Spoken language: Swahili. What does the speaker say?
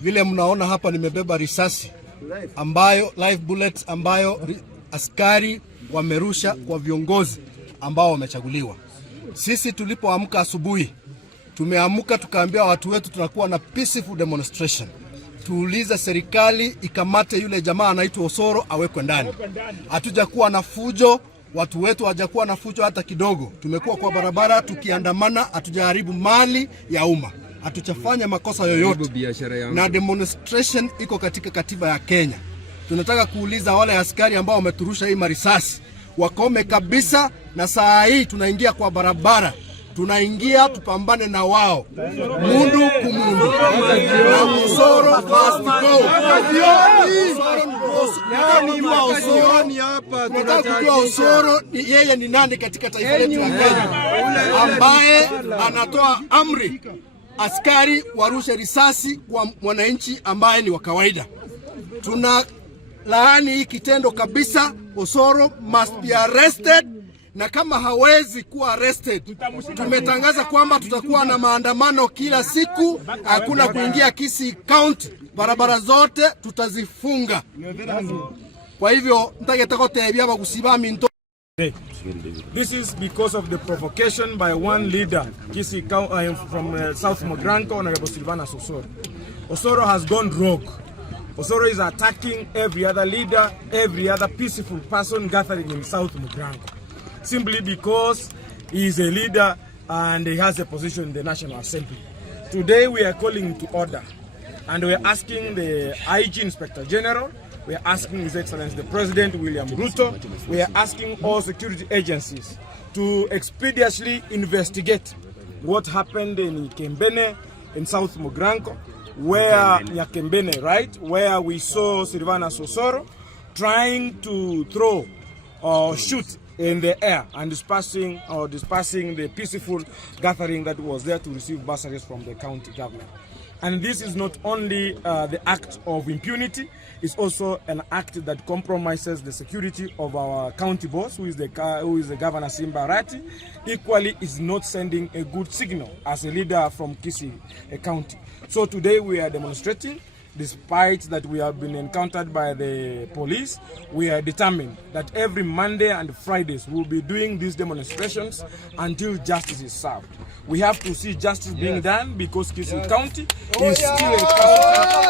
Vile mnaona hapa nimebeba risasi ambayo live bullets ambayo askari wamerusha kwa viongozi ambao wamechaguliwa. Sisi tulipoamka asubuhi, tumeamka tukaambia watu wetu tunakuwa na peaceful demonstration. Tuuliza serikali ikamate yule jamaa anaitwa Osoro awekwe ndani. Hatujakuwa na fujo, watu wetu hawajakuwa na fujo hata kidogo. Tumekuwa kwa barabara tukiandamana, hatujaharibu mali ya umma. Hatuchafanya makosa yoyote. Na demonstration iko katika katiba ya Kenya. Tunataka kuuliza wale askari ambao wameturusha hii marisasi wakome kabisa, na saa hii tunaingia kwa barabara. Tunaingia tupambane na wao. Mundu kumundu. Na Osoro must go. Nataka kujua Osoro yeye ni nani katika taifa letu la Kenya ambaye anatoa amri askari warushe risasi kwa mwananchi ambaye ni wa kawaida. Tuna laani hii kitendo kabisa. Osoro must be arrested, na kama hawezi kuwa arrested, tumetangaza kwamba tutakuwa na maandamano kila siku. Hakuna kuingia Kisii County, barabara zote tutazifunga. Kwa hivyo ntagetagotebia bagusiba minto. This is because of the provocation by one leader, Kisii from South Mogranko, Honorable Silvana Osoro. Osoro has gone rogue. Osoro is attacking every other leader, every other peaceful person gathering in South Mogranko, simply because he is a leader and he has a position in the National Assembly. Today we are calling to order, and we are asking the IG Inspector General, we are asking His Excellency the President William Ruto, we are asking all security agencies to expeditiously investigate what happened in Kembene, in South Mogranko, where where we saw Silvana Osoro trying to throw or shoot in the air and dispersing the peaceful gathering that was there to receive bursaries from the county government. And this is not only the act of impunity, it's also an act that compromises the security of our county boss, who is the Governor Simba Arati. Equally, is not sending a good signal as a leader from Kisii County. So today we are demonstrating. Despite that we have been encountered by the police, we are determined that every Monday and Fridays we will be doing these demonstrations until justice is served. We have to see justice being done, because Kisii County is still a county